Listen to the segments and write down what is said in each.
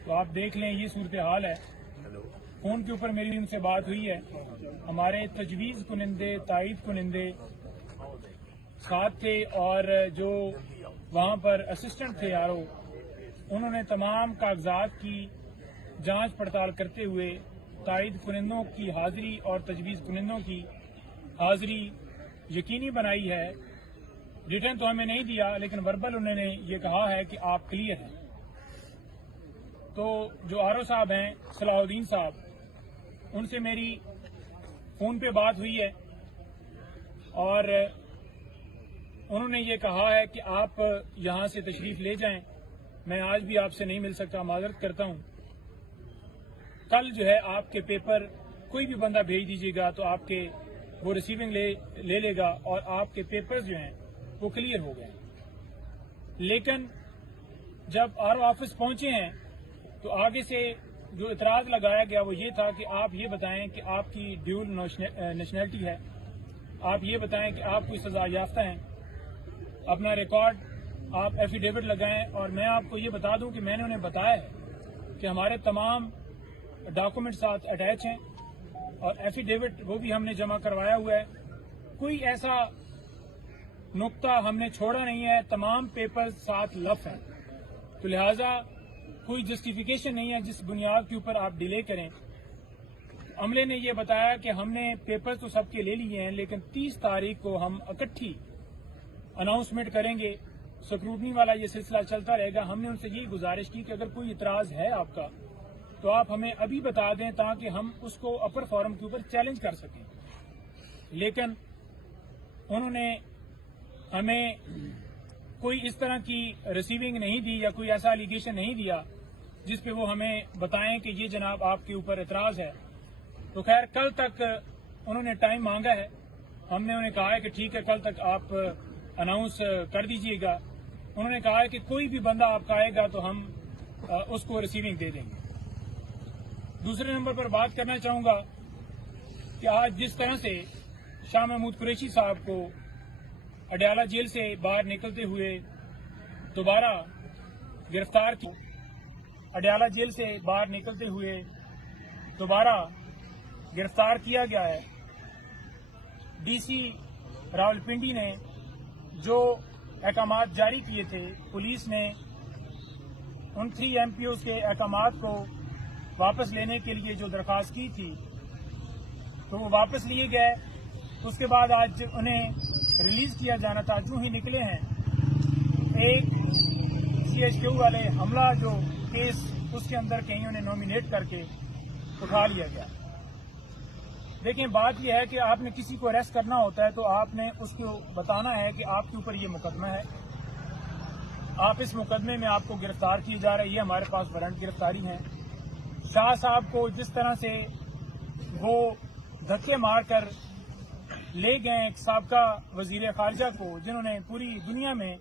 तो आप देख लें ये सूरत हाल है। फोन के ऊपर मेरी उनसे बात हुई है। हमारे तजवीज़ कुनिंदे, तायद कुनिंदे साथ थे और जो वहाँ पर असिस्टेंट थे आरओ, उन्होंने तमाम कागजात की जांच पड़ताल करते हुए तायद कुनिंदों की हाजिरी और तजवीज़ कुनिंदों की हाजिरी यकीनी बनाई है। रिटर्न तो हमें नहीं दिया, लेकिन वर्बल उन्होंने ये कहा है कि आप क्लियर हैं। तो जो आरओ साहब हैं सलाहुद्दीन साहब, उनसे मेरी फोन पे बात हुई है और उन्होंने ये कहा है कि आप यहां से तशरीफ ले जाएं। मैं आज भी आपसे नहीं मिल सकता, माजरत करता हूं। कल जो है आपके पेपर कोई भी बंदा भेज दीजिएगा तो आपके वो रिसीविंग ले लेगा और आपके पेपर्स जो हैं वो क्लियर हो गए। लेकिन जब आरओ ऑफिस पहुंचे हैं तो आगे से जो इतराज लगाया गया वो ये था कि आप ये बताएं कि आपकी ड्यूल नेशनैलिटी है, आप ये बताएं कि आप कोई सजा याफ्ता हैं, अपना रिकॉर्ड आप एफिडेविट लगाएं। और मैं आपको ये बता दूं कि मैंने उन्हें बताया है कि हमारे तमाम डॉक्यूमेंट साथ अटैच हैं और एफिडेविट वो भी हमने जमा करवाया हुआ है। कोई ऐसा नुक्ता हमने छोड़ा नहीं है, तमाम पेपर साथ लफ हैं। तो लिहाजा कोई जस्टिफिकेशन नहीं है जिस बुनियाद के ऊपर आप डिले करें। अमले ने यह बताया कि हमने पेपर तो सबके ले लिए हैं, लेकिन 30 तारीख को हम इकट्ठी अनाउंसमेंट करेंगे। स्क्रूटनी वाला ये सिलसिला चलता रहेगा। हमने उनसे यही गुजारिश की कि अगर कोई इतराज है आपका तो आप हमें अभी बता दें ताकि हम उसको अपर फोरम के ऊपर चैलेंज कर सकें। लेकिन उन्होंने हमें कोई इस तरह की रिसीविंग नहीं दी या कोई ऐसा एलिगेशन नहीं दिया जिस पे वो हमें बताएं कि ये जनाब आपके ऊपर एतराज है। तो खैर कल तक उन्होंने टाइम मांगा है। हमने उन्हें कहा है कि ठीक है, कल तक आप अनाउंस कर दीजिएगा। उन्होंने कहा है कि कोई भी बंदा आपका आएगा तो हम उसको रिसीविंग दे देंगे। दूसरे नंबर पर बात करना चाहूंगा कि आज जिस तरह से शाह महमूद कुरैशी साहब को अडयाला जेल से बाहर निकलते हुए दोबारा गिरफ्तार किया, अडयाला जेल से बाहर निकलते हुए दोबारा गिरफ्तार किया गया है। डीसी रावलपिंडी ने जो अहकामात जारी किए थे, पुलिस ने उन 3 MPOs के अहकामात को वापस लेने के लिए जो दरखास्त की थी तो वो वापस लिए गए। उसके बाद आज उन्हें रिलीज किया जाना था। जो ही निकले हैं, एक CHQ वाले हमला जो केस उसके अंदर कहीं उन्हें नॉमिनेट करके उठा लिया गया। देखें, बात यह है कि आपने किसी को अरेस्ट करना होता है तो आपने उसको बताना है कि आपके ऊपर ये मुकदमा है, आप इस मुकदमे में आपको गिरफ्तार किया जा रहा है। ये हमारे पास वारंट गिरफ्तारी है। शाह साहब को जिस तरह से वो धक्के मारकर ले गए एक साबका वजीर खारजा को, जिन्होंने पूरी दुनिया में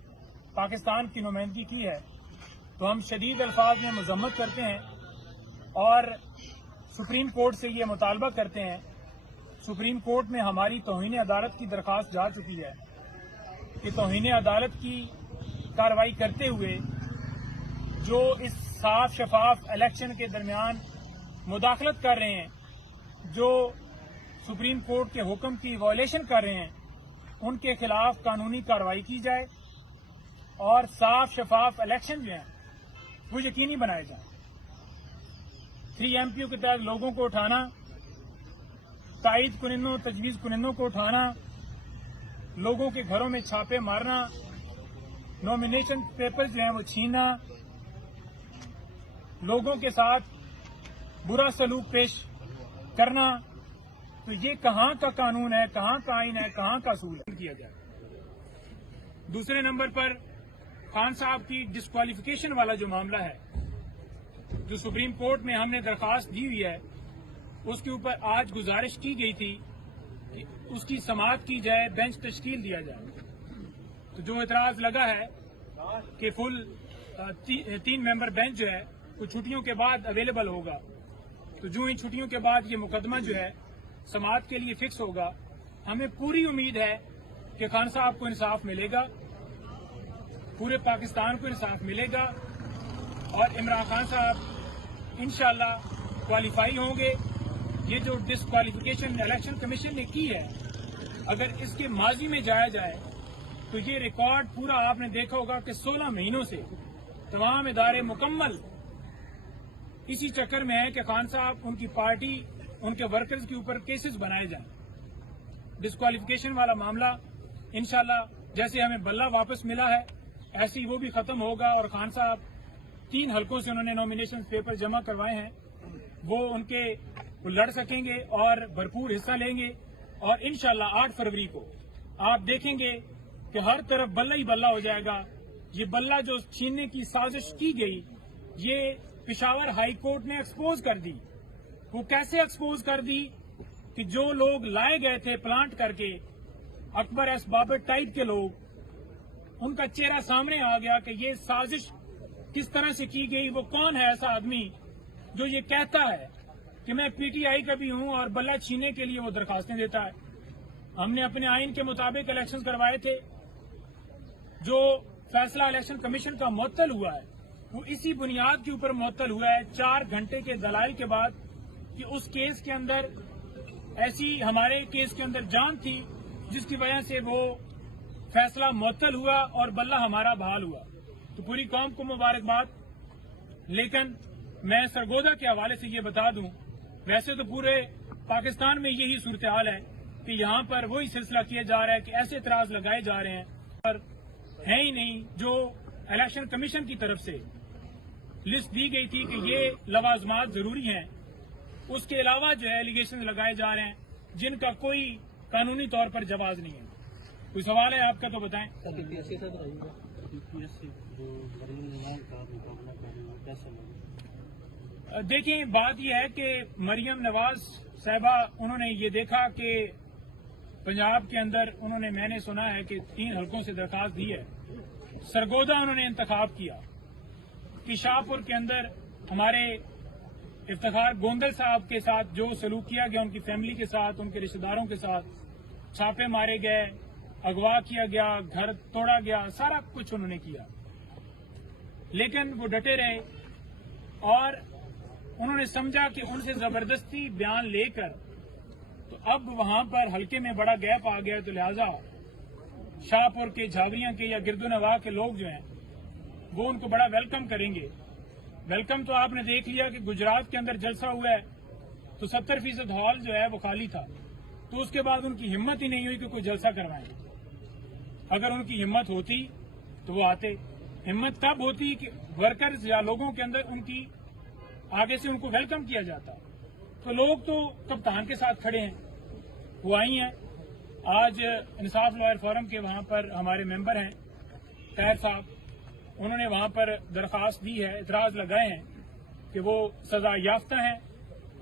पाकिस्तान की नुमाइंदगी की है, तो हम शदीद अल्फाज में मजम्मत करते हैं और सुप्रीम कोर्ट से ये मुतालबा करते हैं। सुप्रीम कोर्ट में हमारी तौहीन अदालत की दरखास्त जा चुकी है कि तौहीन अदालत की कार्रवाई करते हुए जो इस साफ शफाफ इलेक्शन के दरमियान मुदाखलत कर रहे हैं, जो सुप्रीम कोर्ट के हुक्म की वायलेशन कर रहे हैं, उनके खिलाफ कानूनी कार्रवाई की जाए और साफ शफाफ इलेक्शन जो हैं वो यकीनी बनाए जाए। 3 MPO के तहत लोगों को उठाना, तायद कुनिंदों, तजवीज़ कुनिंदों को उठाना, लोगों के घरों में छापे मारना, नॉमिनेशन पेपर जो हैं वो छीनना, लोगों के साथ बुरा सलूक पेश करना, तो ये कहाँ का कानून है, कहाँ का आइन है, कहाँ का असूल है किया जाए। दूसरे नंबर पर खान साहब की डिस्क्वालिफिकेशन वाला जो मामला है, जो सुप्रीम कोर्ट में हमने दरखास्त दी हुई है, उसके ऊपर आज गुजारिश की गई थी कि उसकी समाअत की जाए, बेंच तश्कील दिया जाए। तो जो एतराज लगा है कि फुल 3 मेंबर बेंच जो है वो छुट्टियों के बाद अवेलेबल होगा, तो जो ही छुट्टियों के बाद ये मुकदमा जो है समाअत के लिए फिक्स होगा, हमें पूरी उम्मीद है कि खान साहब को इंसाफ मिलेगा, पूरे पाकिस्तान को इंसाफ मिलेगा और इमरान खान साहब इंशाल्लाह क्वालिफाई होंगे। ये जो डिस्क्वालिफिकेशन इलेक्शन कमीशन ने की है, अगर इसके माजी में जाया जाए तो ये रिकॉर्ड पूरा आपने देखा होगा कि 16 महीनों से तमाम इदारे मुकम्मल इसी चक्कर में है कि खान साहब, उनकी पार्टी, उनके वर्कर्स के ऊपर केसेस बनाए जाएं। डिस्क्वालिफिकेशन वाला मामला इंशाल्लाह जैसे हमें बल्ला वापस मिला है ऐसे ही वो भी खत्म होगा और खान साहब 3 हलकों से उन्होंने नॉमिनेशन पेपर जमा करवाए हैं, वो लड़ सकेंगे और भरपूर हिस्सा लेंगे। और इंशाल्लाह 8 फरवरी को आप देखेंगे कि हर तरफ बल्ला ही बल्ला हो जाएगा। ये बल्ला जो छीनने की साजिश की गई, ये पेशावर हाई कोर्ट ने एक्सपोज कर दी। वो कैसे एक्सपोज कर दी कि जो लोग लाए गए थे प्लांट करके, अकबर एस बाबर टाइप के लोग, उनका चेहरा सामने आ गया कि ये साजिश किस तरह से की गई। वो कौन है ऐसा आदमी जो ये कहता है कि मैं पीटीआई का भी हूं और बल्ला छीनने के लिए वो दरखास्तें देता है। हमने अपने आइन के मुताबिक इलेक्शन करवाए थे। जो फैसला इलेक्शन कमीशन का मुअत्तल हुआ है वो इसी बुनियाद के ऊपर मुअत्तल हुआ है 4 घंटे के दलाइल के बाद कि उस केस के अंदर ऐसी हमारे केस के अंदर जान थी जिसकी वजह से वो फैसला मुअत्तल हुआ और बल्ला हमारा बहाल हुआ। तो पूरी कौम को मुबारकबाद। लेकिन मैं सरगोदा के हवाले से ये बता दूं, वैसे तो पूरे पाकिस्तान में यही सूरत हाल है कि यहाँ पर वही सिलसिला किया जा रहा है कि ऐसे इतराज लगाए जा रहे हैं पर है ही नहीं। जो इलेक्शन कमीशन की तरफ से लिस्ट दी गई थी कि ये लवाजमात जरूरी हैं, उसके अलावा जो है एलिगेशन लगाए जा रहे हैं जिनका कोई कानूनी तौर पर जवाब नहीं है। कोई सवाल है आपका तो बताएं। देखिए, बात यह है कि मरियम नवाज साहिबा, उन्होंने ये देखा कि पंजाब के अंदर उन्होंने, मैंने सुना है कि 3 हलकों से दरखास्त दी है। सरगोदा उन्होंने इंतखाब किया कि शाहपुर के अंदर हमारे इफ्तिखार गोंदल साहब के साथ जो सलूक किया गया, उनकी फैमिली के साथ, उनके रिश्तेदारों के साथ, छापे मारे गए, अगवा किया गया, घर तोड़ा गया, सारा कुछ उन्होंने किया। लेकिन वो डटे रहे और उन्होंने समझा कि उनसे जबरदस्ती बयान लेकर तो अब वहां पर हल्के में बड़ा गैप आ गया, तो लिहाजा शाहपुर के, झावरियां के या गिरदोनवा के लोग जो हैं वो उनको बड़ा वेलकम करेंगे। वेलकम तो आपने देख लिया कि गुजरात के अंदर जलसा हुआ है तो 70% हॉल जो है वो खाली था, तो उसके बाद उनकी हिम्मत ही नहीं हुई कि कोई जलसा करवाएं। अगर उनकी हिम्मत होती तो वो आते। हिम्मत तब होती कि वर्कर्स या लोगों के अंदर उनकी आगे से उनको वेलकम किया जाता। तो लोग तो कप्तान के साथ खड़े हैं, वो आई हैं। आज इंसाफ लॉयर फोरम के वहां पर हमारे मेंबर हैं तैर साहब, उन्होंने वहां पर दरखास्त दी है, इतराज लगाए हैं कि वो सजा याफ्ता हैं,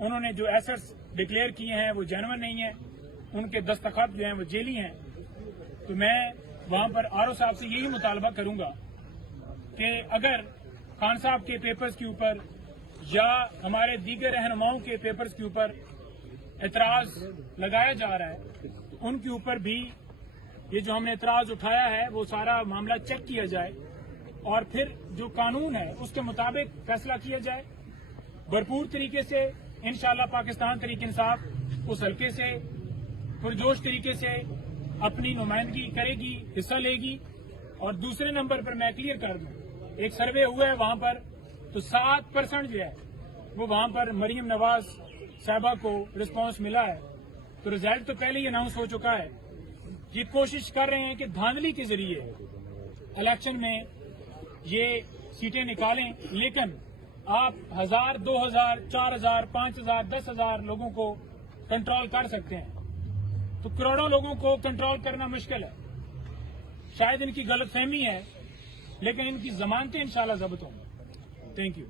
उन्होंने जो एसेट्स डिक्लेयर किए हैं वो जेन्युइन नहीं है, उनके दस्तखत जो हैं वो जेली हैं। तो मैं वहां पर आरओ साहब से यही मुतालबा करूंगा कि अगर खान साहब के पेपर्स के ऊपर या हमारे दीगर रहनुमाओं के पेपर्स के ऊपर एतराज लगाया जा रहा है तो उनके ऊपर भी ये जो हमने एतराज उठाया है वो सारा मामला चेक किया जाए और फिर जो कानून है उसके मुताबिक फैसला किया जाए भरपूर तरीके से। इंशाल्लाह पाकिस्तान तहरीक इंसाफ उस हल्के से पुरजोश तरीके से अपनी नुमाइंदगी करेगी, हिस्सा लेगी। और दूसरे नंबर पर मैं क्लियर कर दूं, एक सर्वे हुआ है वहां पर तो 7% जो है वो वहां पर मरियम नवाज साहिबा को रिस्पांस मिला है। तो रिजल्ट तो पहले ही अनाउंस हो चुका है। ये कोशिश कर रहे हैं कि धांधली के जरिए इलेक्शन में ये सीटें निकालें, लेकिन आप 1000, 2000, 4000, 5000, 10,000 लोगों को कंट्रोल कर सकते हैं। तो करोड़ों लोगों को कंट्रोल करना मुश्किल है। शायद इनकी गलतफहमी है, लेकिन इनकी जमानतें इंशाल्लाह जब्त होंगी। Thank you.